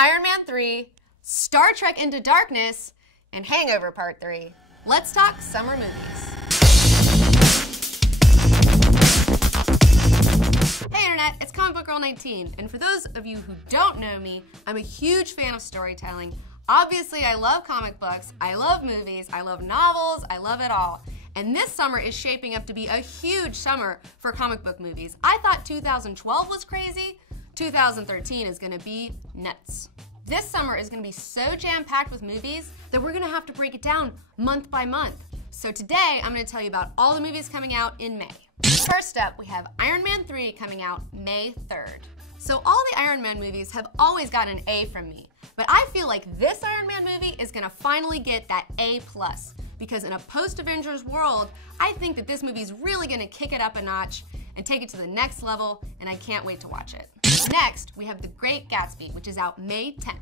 Iron Man 3, Star Trek Into Darkness, and Hangover Part 3. Let's talk summer movies. Hey Internet, it's Comic Book Girl 19, and for those of you who don't know me, I'm a huge fan of storytelling. Obviously, I love comic books, I love movies, I love novels, I love it all. And this summer is shaping up to be a huge summer for comic book movies. I thought 2012 was crazy. 2013 is gonna be nuts. This summer is gonna be so jam-packed with movies that we're gonna have to break it down month by month. So today, I'm gonna tell you about all the movies coming out in May. First up, we have Iron Man 3 coming out May 3rd. So all the Iron Man movies have always gotten an A from me, but I feel like this Iron Man movie is gonna finally get that A+, because in a post-Avengers world, I think that this movie is really gonna kick it up a notch and take it to the next level, and I can't wait to watch it. Next, we have The Great Gatsby, which is out May 10th.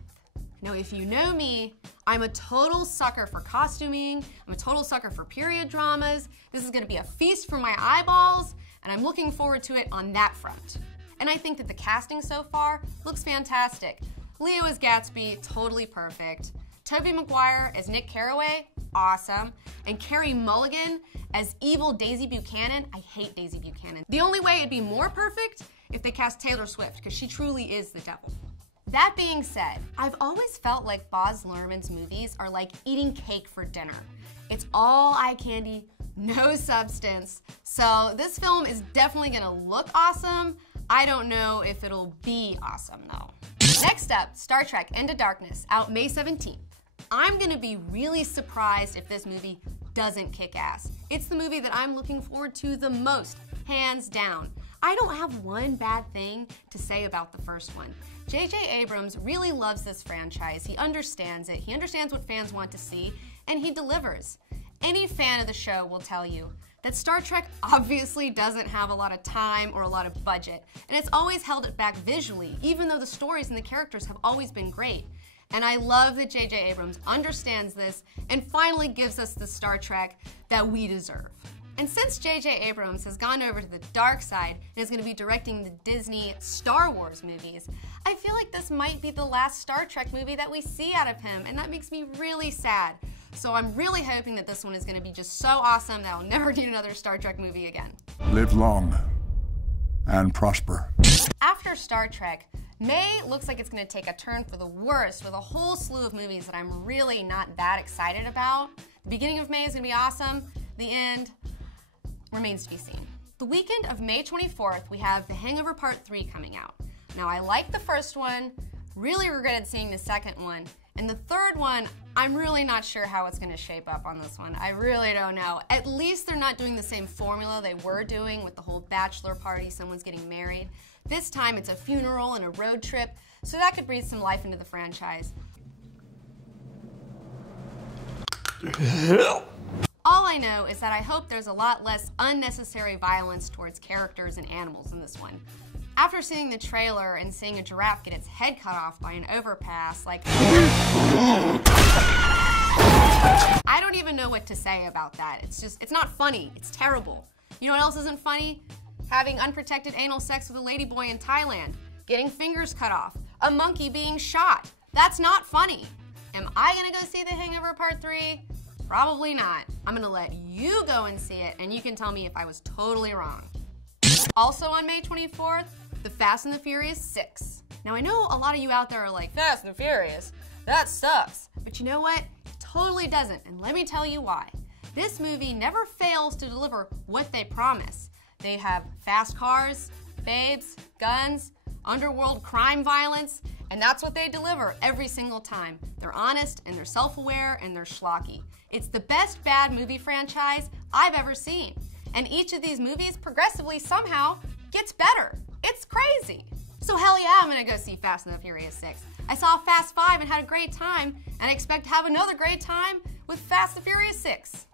Now, if you know me, I'm a total sucker for costuming, I'm a total sucker for period dramas. This is gonna be a feast for my eyeballs, and I'm looking forward to it on that front. And I think that the casting so far looks fantastic. Leo as Gatsby, totally perfect. Tobey Maguire as Nick Carraway, awesome. And Carey Mulligan as evil Daisy Buchanan. I hate Daisy Buchanan. The only way it'd be more perfect if they cast Taylor Swift, because she truly is the devil. That being said, I've always felt like Baz Luhrmann's movies are like eating cake for dinner. It's all eye candy, no substance. So this film is definitely gonna look awesome. I don't know if it'll be awesome though. Next up, Star Trek Into Darkness, out May 17th. I'm gonna be really surprised if this movie doesn't kick ass. It's the movie that I'm looking forward to the most, hands down. I don't have one bad thing to say about the first one. J.J. Abrams really loves this franchise. He understands it. He understands what fans want to see, and he delivers. Any fan of the show will tell you that Star Trek obviously doesn't have a lot of time or a lot of budget, and it's always held it back visually, even though the stories and the characters have always been great. And I love that J.J. Abrams understands this and finally gives us the Star Trek that we deserve. And since J.J. Abrams has gone over to the dark side and is going to be directing the Disney Star Wars movies, I feel like this might be the last Star Trek movie that we see out of him, and that makes me really sad. So I'm really hoping that this one is going to be just so awesome that I'll never need another Star Trek movie again. Live long and prosper. After Star Trek, May looks like it's going to take a turn for the worse with a whole slew of movies that I'm really not that excited about. The beginning of May is going to be awesome. The end remains to be seen. The weekend of May 24th, we have The Hangover Part 3 coming out. Now, I liked the first one, really regretted seeing the second one, and the third one, I'm really not sure how it's going to shape up on this one. I really don't know. At least they're not doing the same formula they were doing with the whole bachelor party, someone's getting married. This time it's a funeral and a road trip, so that could breathe some life into the franchise. All I know is that I hope there's a lot less unnecessary violence towards characters and animals in this one. After seeing the trailer and seeing a giraffe get its head cut off by an overpass, like, I don't even know what to say about that. It's not funny, it's terrible. You know what else isn't funny? Having unprotected anal sex with a ladyboy in Thailand, getting fingers cut off, a monkey being shot. That's not funny. Am I gonna go see The Hangover Part 3? Probably not. I'm gonna let you go and see it, and you can tell me if I was totally wrong. Also on May 24th, The Fast and the Furious 6. Now I know a lot of you out there are like, Fast and Furious, that sucks. But you know what? It totally doesn't, and let me tell you why. This movie never fails to deliver what they promise. They have fast cars, babes, guns, underworld crime violence, and that's what they deliver every single time. They're honest, and they're self-aware, and they're schlocky. It's the best bad movie franchise I've ever seen. And each of these movies progressively somehow gets better. It's crazy. So hell yeah, I'm gonna go see Fast and the Furious 6. I saw Fast 5 and had a great time, and I expect to have another great time with Fast and the Furious 6.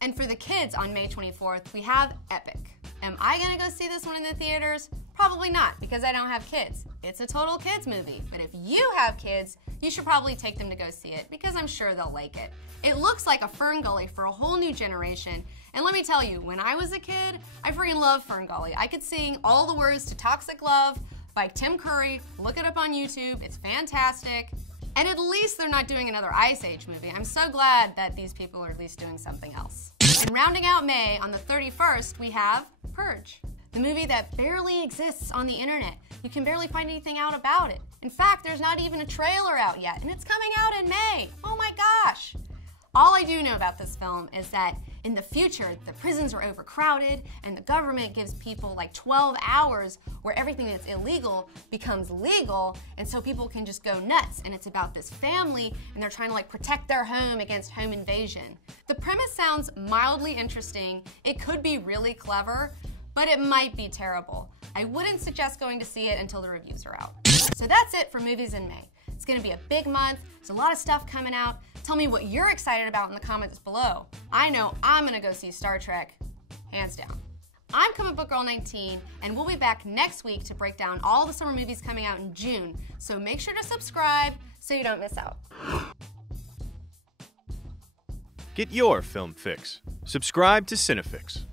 And for the kids on May 24th, we have Epic. Am I gonna go see this one in the theaters? Probably not, because I don't have kids. It's a total kids movie, but if you have kids, you should probably take them to go see it, because I'm sure they'll like it. It looks like a Ferngully for a whole new generation, and let me tell you, when I was a kid, I freaking loved Ferngully. I could sing all the words to Toxic Love by Tim Curry. Look it up on YouTube. It's fantastic. And at least they're not doing another Ice Age movie. I'm so glad that these people are at least doing something else. And rounding out May, on the 31st, we have Purge, the movie that barely exists on the internet. You can barely find anything out about it. In fact, there's not even a trailer out yet, and it's coming out in May. Oh my gosh. All I do know about this film is that in the future, the prisons are overcrowded and the government gives people like 12 hours where everything that's illegal becomes legal, and so people can just go nuts. And it's about this family and they're trying to like protect their home against home invasion. The premise sounds mildly interesting. It could be really clever, but it might be terrible. I wouldn't suggest going to see it until the reviews are out. So that's it for movies in May. It's gonna be a big month. There's a lot of stuff coming out. Tell me what you're excited about in the comments below. I know I'm gonna go see Star Trek, hands down. I'm Comic Book Girl 19, and we'll be back next week to break down all the summer movies coming out in June. So make sure to subscribe so you don't miss out. Get your film fix. Subscribe to Cinefix.